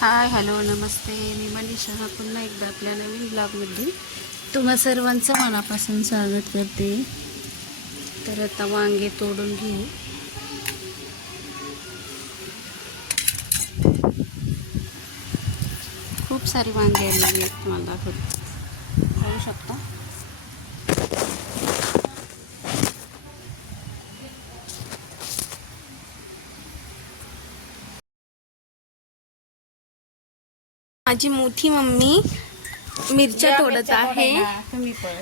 Hi hello नमस्ते. मी मनीषा पुन्हा एकदा आपल्या नवीन ब्लॉगमध्ये तुम्हा सर्वांचं मनापासून स्वागत करते. तर आता वांगे तोडून घेऊ. खूप सारी वांगे आलेली आहेत मला. दाखवते पाहू शकता? माझी मोठी मम्मी मिरच्या तोडत आहे.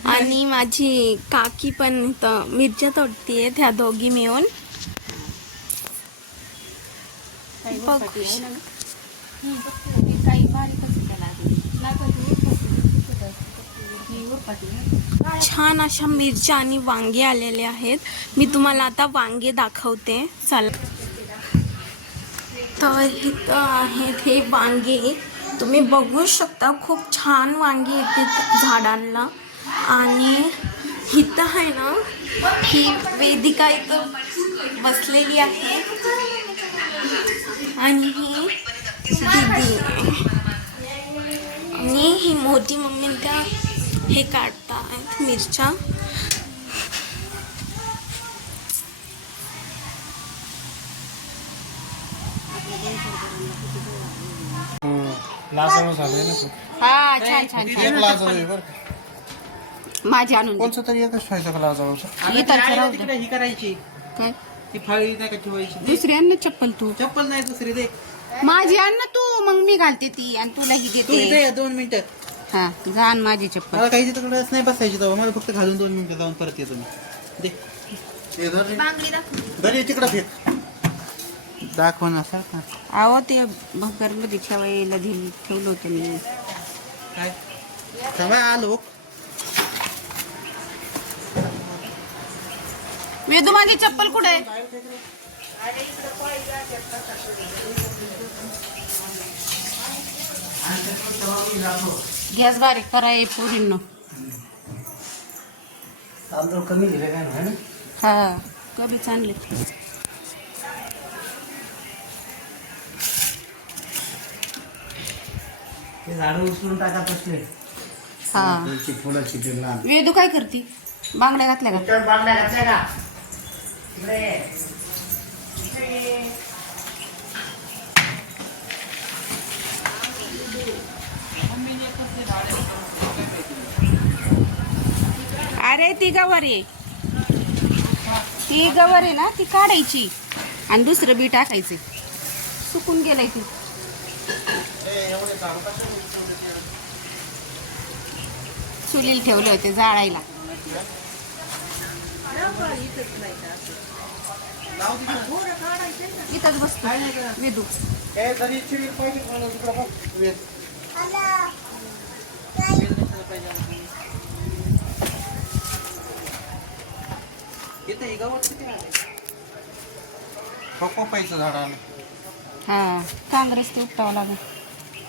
आणि माझी काकी पण मिरच्या तोडतीये त्या दोघी मिळून. ही. छान अशा मिरच्या आणि वांगे आलेले आहेत. मी तुम्हाला आता वांगे दाखवते. चाल. तर इथं आहेत हे वांगे. तुम्ही बघू शकता खूप छान वांगी येते झाडांना. आणि इथं आहे ना ही वेदिका इथं बसलेली आहे. आणि ही दीदी आणि ही मोठी मम्मी त्या हे काढता आहेत मिरच्या. लाजाळू झालंय ना तू. हा छान छान एक छान लाजाळू आहे बरं का. माझी आणून दे. कोणचं तरी एकच ठेवायचं का लाजाळूचं. तिकडे ही करायची. काय? ती फाळी नाही का ठेवायची? दुसरी आण ना चप्पल तू. चप्पल नाही दुसरी दे. माझी आण ना तू मग मी घालते ती आणि तुला ही तू देते इथे ये, दोन मिनिटं. हा जा आण माझी चप्पल. मला काही तिकडे नाही बसायची तेव्हा. मला फक्त घालून दोन मिनिटं जाऊन परत येतो मी. दे. बांगडी दाखव. तिकडं फेक. दाखव ना सर का? अहो ते भगरमध्ये ठेवायला दिल ठेवलं होतं मी. काय? तेव्हा आलो. वेदू माझी चप्पल कुठे आहे? गॅस बारीक कराय पोरींनो. तांदूळ कमी दिले काय ना? हा कमी चांगले. झाडं उचलून टाका हा. वेदू काय करते? बांगड्या घातल्या का? त्याच्यावर बांगड्या घातल्या का? इकडे. ये. अरे ती गवर आहे. ती गवर आहे ना ती काढायची. आणि दुसरं बी टाकायचे. सुकून गेलंय ती. चुलीला ठेवले होते जाळायला. इथंच बसतो. वेदू. हे झाड आलं काँग्रेस ते उपटावं लागेल.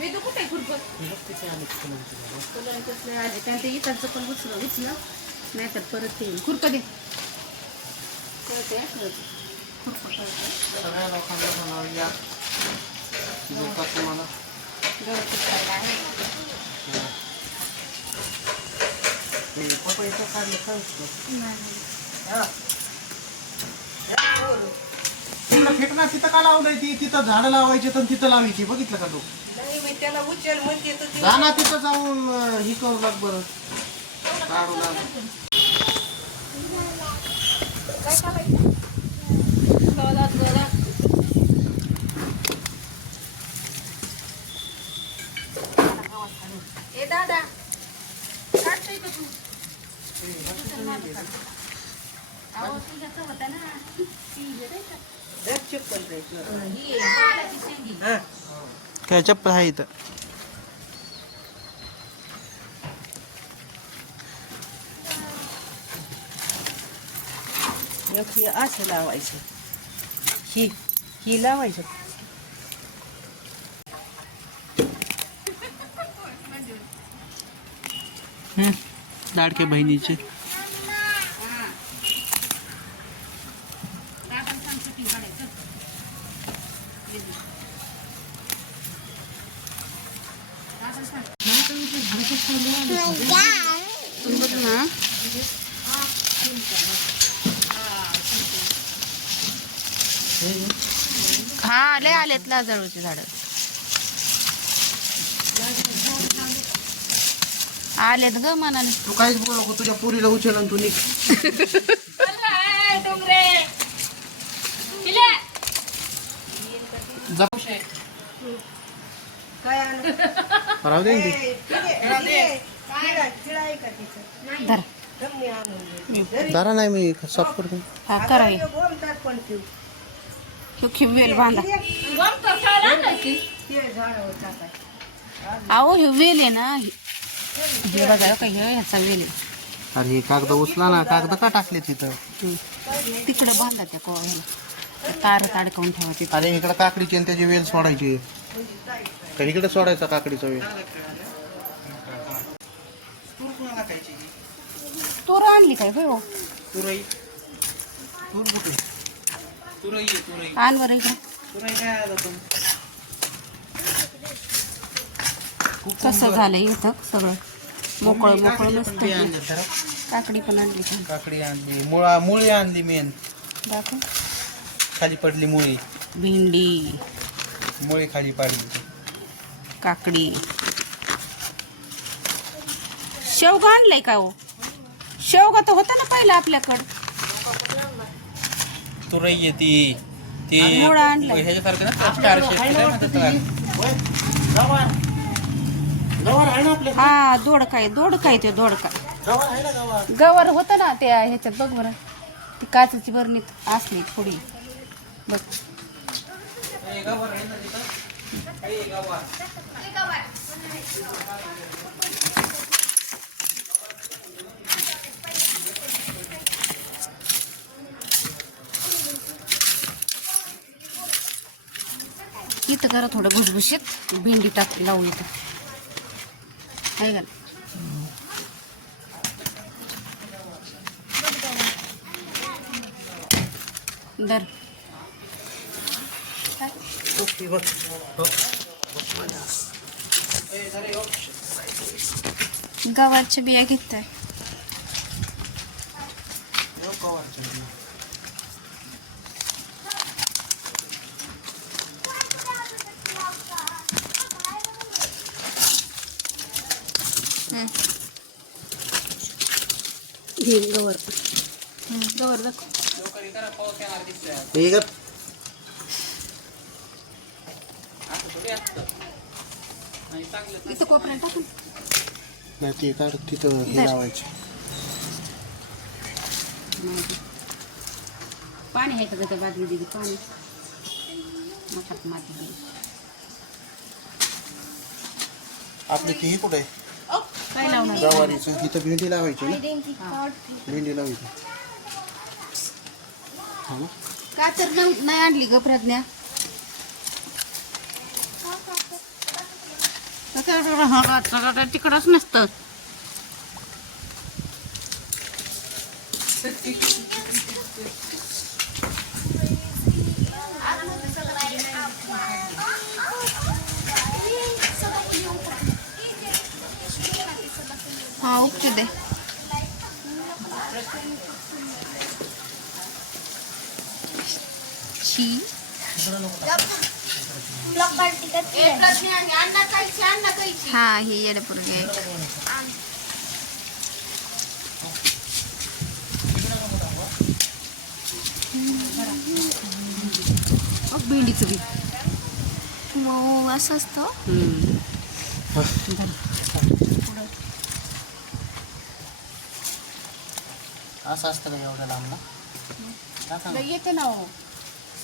वेदू कुठे खुरपत फुलांचे आले? त्यांचं इथंचं पण उचलं उचलं. नाहीतर परत येईल खुरप दे. परत ये, परत सगळ्या लोकांना म्हणावं लोकात तुम्हाला गवत खुरपायला आहे. पपईचं काढलं काय होतं? तिथं का लावलंय ती? तिथं झाडं लावायची तर तिथं लावायची. बघितलं का तू? जा ना तिथं जाऊन अं, ही करू लाग बरं काढू लाग ए दादा काढतोय का तू अहो, तुझ्याचं होतं ना. ती हे नाही का? ही आहे. काय कॅचअप आहे इथं. असं लावायचं. ही ही लावायचं. लाडके बहिणीचे. लाजाळूची झाड. आलेत ग मनाने. तू काहीच बोलू नको तुझ्या पुरीला उचल आणि तू निघ. जा. राहू दे. ना धर. नाही मी साफ करतो हा करा ह्यो खिवेल बांधा. अहो हे वेल आहे ना. हे बघा हे काय हे ह्याचा वेल आहे. अरे हे कागद उचला ना कागद का टाकले तिथं? तिकडं बांधा त्या कोळ्याला. तारच अडकवून ठेवा तिथं. अरे इकडे काकडीचे आणि त्याचे वेल सोडायचे. का इकडे सोडायचा काकडीचा वेल? तोर आणली काय हो तुरई. तूर कुठे आण बरं कसं झालंय इथं सगळं? मोकळं मोकळं मस्त काकडी पण आणली का? काकडी आणली. मुळा मुळी आणली मेन दाखव. खाली पडली मुळी. भेंडी. मुळी खाली पडली. काकडी. शेवगा आणलंय का हो? शेवगा तर होता ना पहिला आपल्याकडं. तुरई आहे ती. ती. ह्याच्यासारखं ना स्टार आहे हा दोडकाय दोडकाय ते दोडका गवार आहे ना गवार गवार होतं ना त्या ह्याच्यात बघ बरं. ती काचेची बरणीत असली थोडी. बघ. गवार आहे ना तिथं? ए, गवार. इथं करा थोडं भुसभुशीत भेंडी टाक लावू इथं. आहे का दर. गव्हाच्या बिया घेताय हो, घे गवर. गवर दाखव. हे गं. इथं कोपऱ्यात टाकून. नाही ते काढ तिथं हे लावायचे. पाणी आहे का त्या बादली दिली पाणी. मठात माती. दे. आपली ती कुठे आहे? काय लावणार गवारीचं इथं भेंडी लावायची ना? भेंडी लावायची. हा. ना? का तर नव- नाही आणली ग प्रज्ञा? तिकडच नसतं. हा उपटू दे छी हा हे येडपुरगे मग भेंडीचं बी मऊ असं असतं असं असतं का एवढ्या लांब ना? लय येते ना हो.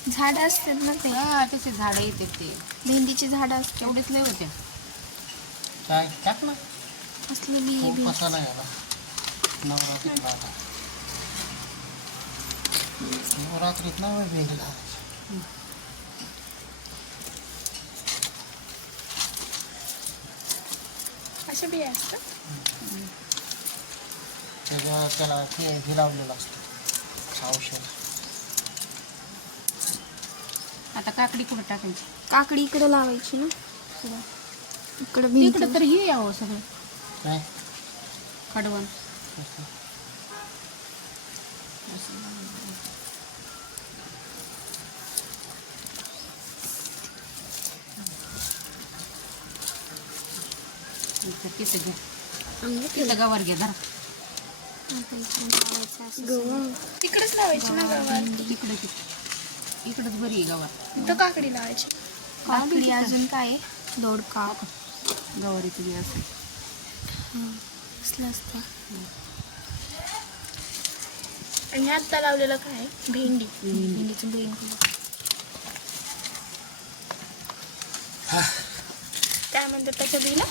झाडं असतात ना ते. हा त्याचे झाडं येते ते. भेंडीची झाडं असतात. तेवढेच लय होते. काय टाक ना. असलेली ही खूप भेंडी. मसाला याला नवरा तिथला आता रात्रीत ना भेंडी लावायची असे बिया असतात? त्याच्या त्याला ते हे लावलेलं असतं. औषध. आता काकडी कुठं टाकायची? काकडी इकडे लावायची ना. इकडे भिंत. इकडं तर हे यावं सगळं. काय? कडवण इथं तिथं घे. तिथं गवार घे धरा तिकडेच लावायची ना गावात इकडं इकडंच बरी आहे गवार इथं काकडी लावायची. काकडी अजून काय आहे? दोडका गवारीचं बी असं. असलं असतं. आणि आत्ता लावलेलं काय आहे? भेंडी. भेंडीचं भेंडी. काय म्हणतात त्याच्या बिला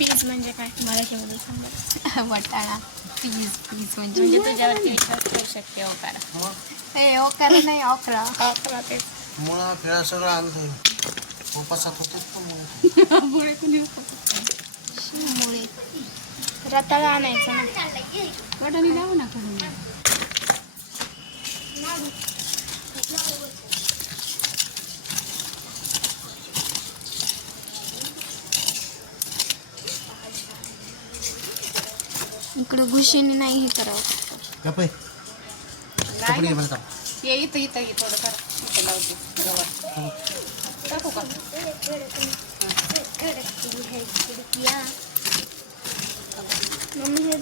पीज म्हणजे काय? मराठीमध्ये सांगा वाटाणा. पीज पीज म्हणजे म्हणजे तुझ्यावरती विश्वास करू शकते ओकारा. ए ओकारा नाही ओकरा. ओकरा तेच मुळा फिळा सगळं आणलं उपासात पण मुळे. मुळे. रताळा आणायचा ना. वाटाणे लावू ना कडून इकडे घुशीने नाही हे करावं. आहे. कपडे घे बरं का. ये इथं इथं ये थोडं करा इथं लावते टाकू का? मम्मी हे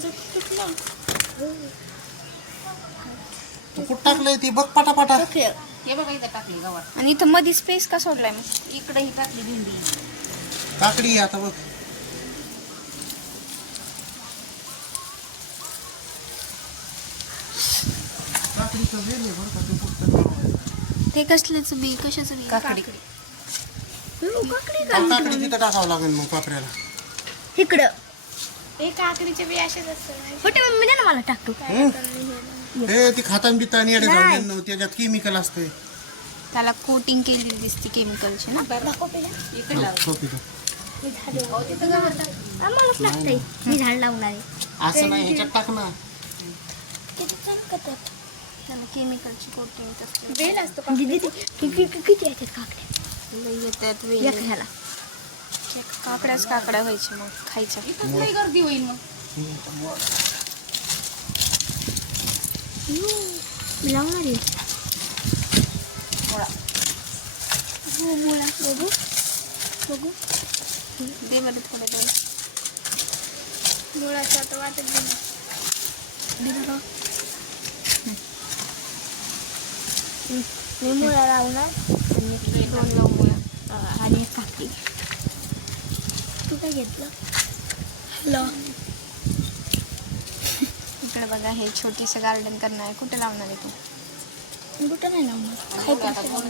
तू कुठं टाकलंय ती? बघ पाटापाटा. हे बघा इथं टाकली गवार. आणि इथं मध्ये स्पेस का सोडलाय मी? इकडे ही टाकली भेंडी. काकडी आहे आता बघ काकडीचं वेल आहे बरं का ते कुठं ते कसल्याच बी कशाचं बी? काकडी. काकडी. काकडी तिथं टाकावं लागेल मग पापऱ्याला. इकडं. हे काकडीचे बी असेच असतात कुठे मम्मी दे ना मला टाकतो हे? ती खातान बितान येडे नाही. जाऊन येणं, त्याच्यात केमिकल असते त्याला कोटिंग केलेली दिसते केमिकलची ना. आम्हालाच लागतंय. मी झाड लावणार आहे. असं नाही ह्याच्यात टाक ना. त्याला केमिकलची कोटिंग बेल असतो किती याच्यात काकड्या येतात वेल ह्याला काकड्याच काकड्या व्हायच्या मग खायच्या इथंच लई गर्दी होईल मग मी लावणार आहे हो मुळा बघू बघू दे बरं थोडं दोन। मुळाचं आता वाटत दे बरं मी मुळा लावणार आणि दोन मुळा आणि एक काकडी तू काय घेतलं हॅलो इकडे बघा हे छोटीसं गार्डन करणार आहे कुठे लावणार आहे तू कुठं नाही लावणार काय करू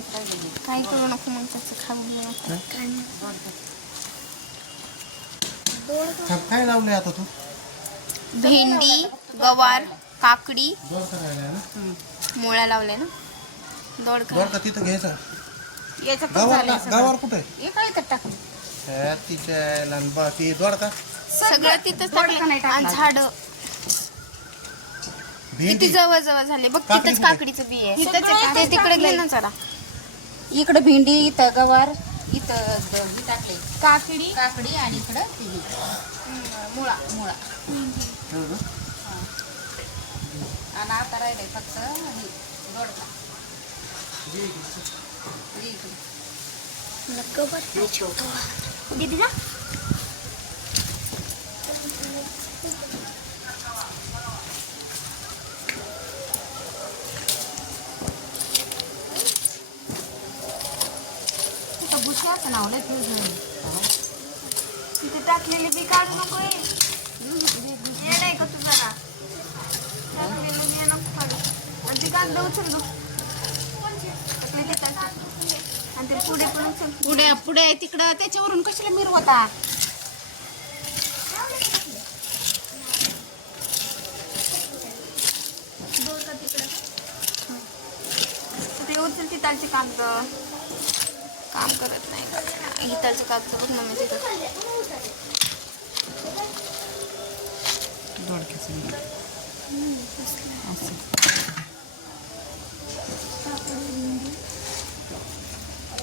काय करू नको मग त्याचं खाऊ नको काय काय लावलंय आता तू भेंडी गवार काकडी मुळ्या लावल्या ना दोडका. बरं का तिथं घ्यायचा. झालंय सगळं. कुठे? हे काय इथं टाकलं आहे तिच्या लहान बा ती दोड का सगळं तिथंच दोडका नाही टाकलं. आणि. झाड. किती भेंडी जवळ जवळ झाले. बघ काकडी तिथंच कुठे? काकडीचं बी आहे. इथंच आहे, ते तिकडे घे ना जरा इकडं भेंडी इथं गवार इथं हे टाकले काकडी. काकडी आणि इकडं ते हे. मुळा मुळा. हो? आणि आता राहिलंय फक्त हे दोडका. Nakabad na choto. Hindi din na? Tabus niya, tanawlet yun. Ito taklilig kaano ko eh. Yan ay ko tubara. Yan ang gano'n yan ang palo. Ang daw sa आणि ते पुढे पण पुढे पुढे तिकडं त्याच्यावरून कशाला मिरवता? ते उचल तिथालचे कागद. काम करत नाही हितालचे कागद बघ ना मी तिथं.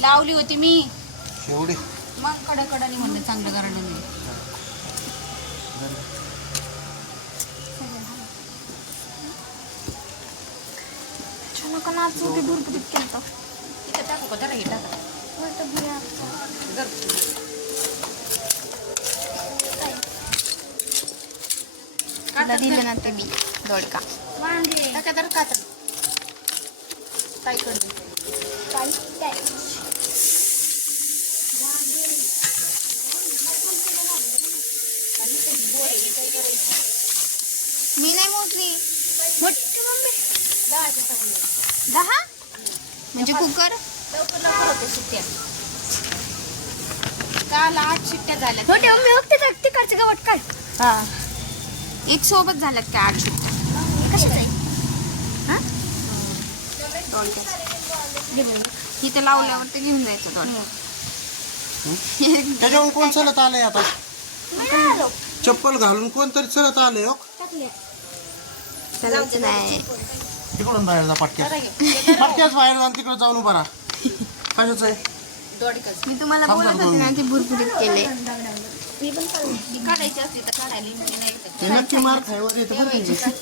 लावली होती मी. एवढी? मग कडकडाने म्हणलं चांगलं कारण नाही. नका नाचू ते केलं इथं टाकू का? जरा हे टाका. दिलं ना ते बी दोडका. टाका जरा कातर काय करते मी नाही मोजली दहा? म्हणजे कुकर? शिट्ट्या काल आठ शिट्ट्या झाल्या. हा. एक सोबत झाल्यात काय आठ हा? दोडक्याचं. इथं लावल्यावर ते घेऊन जायचं दोडका त्याच्यावरून कोण चलत आलंय आता? चप्पल घालून कोणतरी चलत आलंय हो? चालायचं नाही. तिकडून बाहेर जा पटक्यात. पटक्याच बाहेर जा तिकडे जाऊन उभा राहा. कशाचं आहे? मी तुम्हाला बोलत होते ना ते भुरभुरीत केले काढायची असली तर काढायला मी नाही येत. ते नक्की मार खायवर येतं बरं ठेवायची का? का?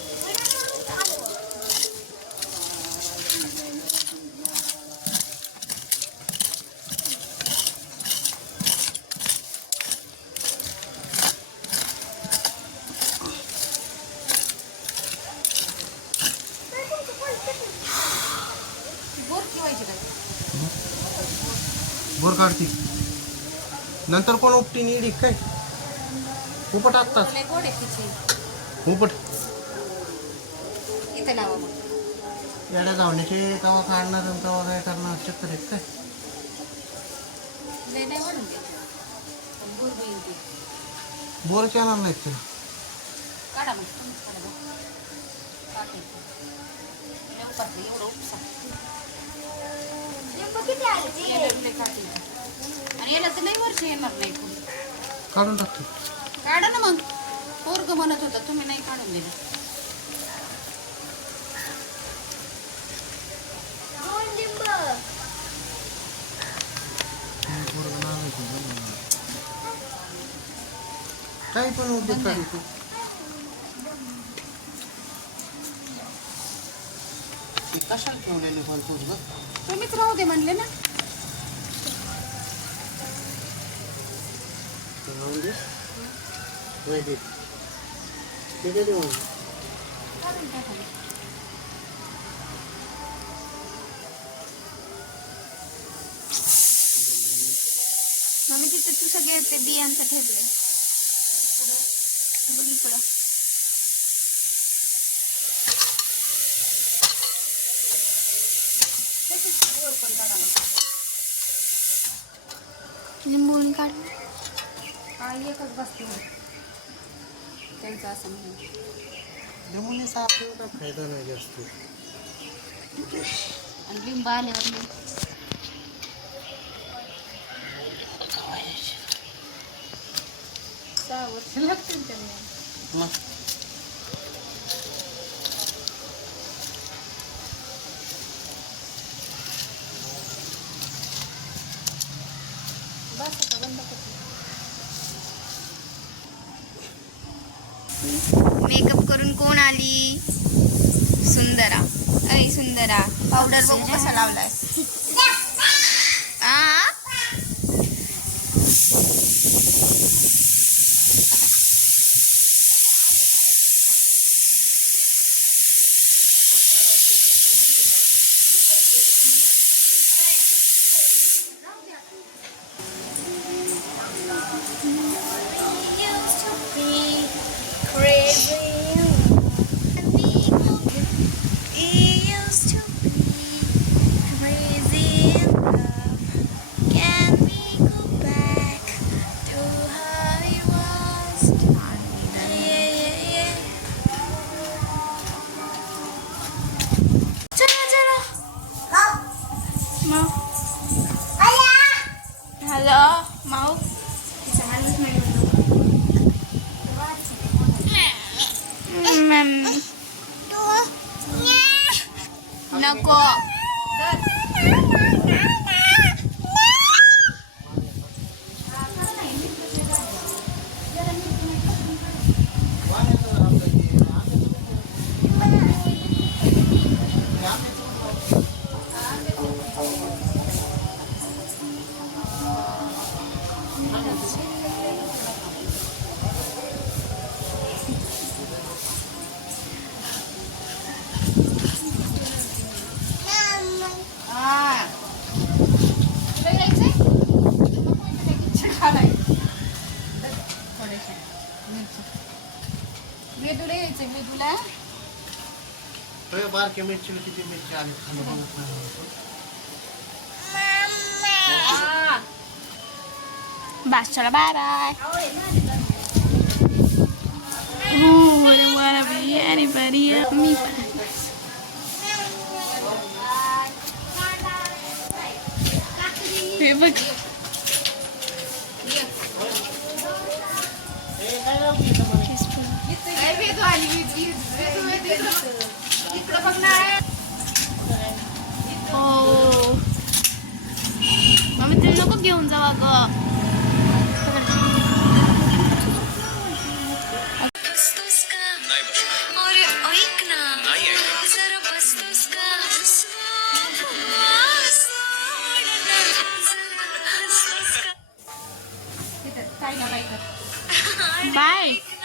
बोर ठेवायची का बोर काढती नंतर कोण उपटी निडी काय? उपट टाकतात लय गोड आहे तिची? उपट इथं लावा मग. येड्या जावण्याचे तवा काढणार आणि तवा काय करणार? चक्कर आहेत काय? लय नाही पण ती. बोरचे येणार नाहीत तुला काढा मग. तुम्हीच काढा बघ. टाकायचं. लय उपासलं, एवढं उपसा. याला लय काढायचं. आणि याला तर वर्ष येणार नाही. काढून टाकतो. काढा ना मग. पोरग म्हणत होता तुम्ही नाही काढून दिलं. काही पण काढतो कशाला ठेवलेले पण तूच ग तुम्हीच राहू दे म्हणले ना. ठीक आहे मग तिथे तू सगळे ते बियांचं ठेवले बघ इकडं. लिंबून काढ. एकच बसते त्यांचं असं म्हणून लिंबूनीचा आपल्याला काय फायदा नाही जास्त. आणि लिंब आल्यावर मग? सहा वर्ष लागतील त्यांना. मग बस आता बंद करते मेकअप करून कोण आली सुंदरा. अरे सुंदरा पावडर बघू कसा लावलाय mau ayah halo mau bisa halus menurut Mami. Tuh. Nako. Dad. वेदुडे यायचे वेदूला तो बारक्या मिरची किती मिरची आली. खाली बघत नाही. बास चला बाय बाय. हो. मी पण हे बघ. हो मम्मी तुला नको घेऊन जावा ग अरे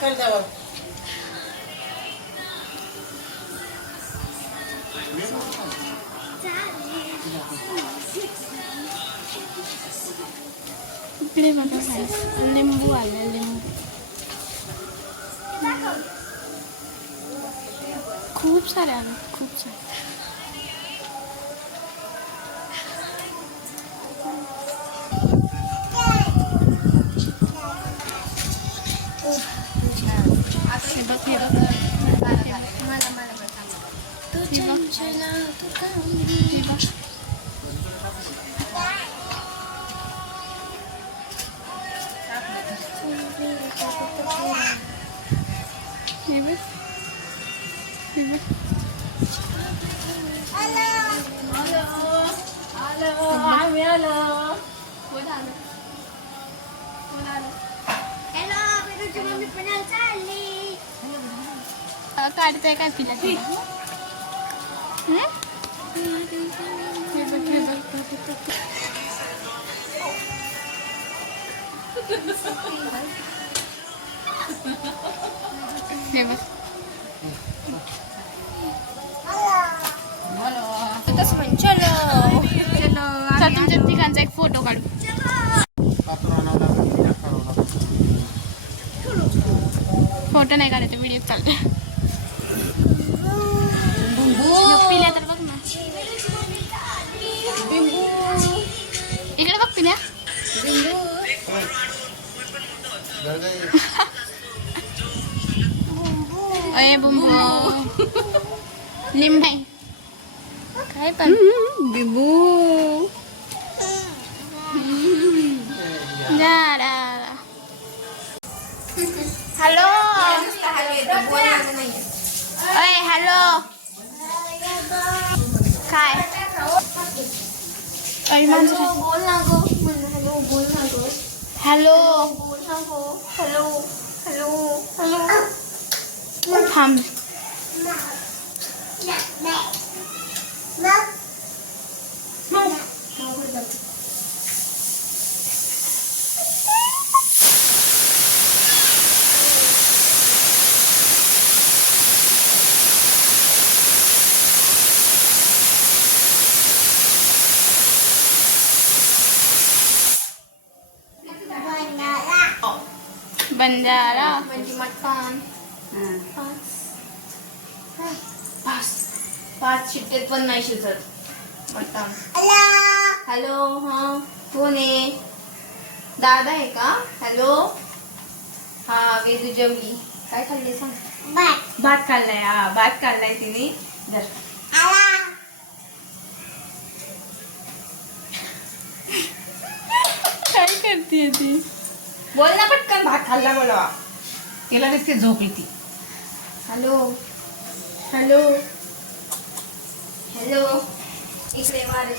कर द्यावं. इकडे guys. लिंबू आलं लिंबू खूप सारे आले खूप सारे काढताय काय पिला हे बघ हे बघ हे बघ चल तुमच्या तिघांचा एक फोटो काढू कापूर आणावं लागेल, गॅप करावं लागेल. फोटो नाही काढायचा व्हिडिओ चालते पिल्या तर बघ ना इकडे बघ पिल्या अय बुंबू लिंब नाही काय पण बिबू झाडाला हॅलो अय हॅलो. काय? बोल ना गो. हॅलो बोल ना गो. हॅलो. बोल ना गो. Hello hello hello. थांब. बंजारा म्हणजे मटण. पाच पाच पाच शिट्टेत पण नाही शिजत. मटण हॅलो हा कोण आहे? दादा आहे का? हॅलो हा वेदू जेवली काय खाल्ली सांग. भात. खाल्लाय हा भात खाल्लाय तिने. धर. काय करते ती? बोल ना पटकन. भात खाल्ला बोला. तिला नुसती झोप येते. हॅलो. हॅलो. हॅलो. इकडे वार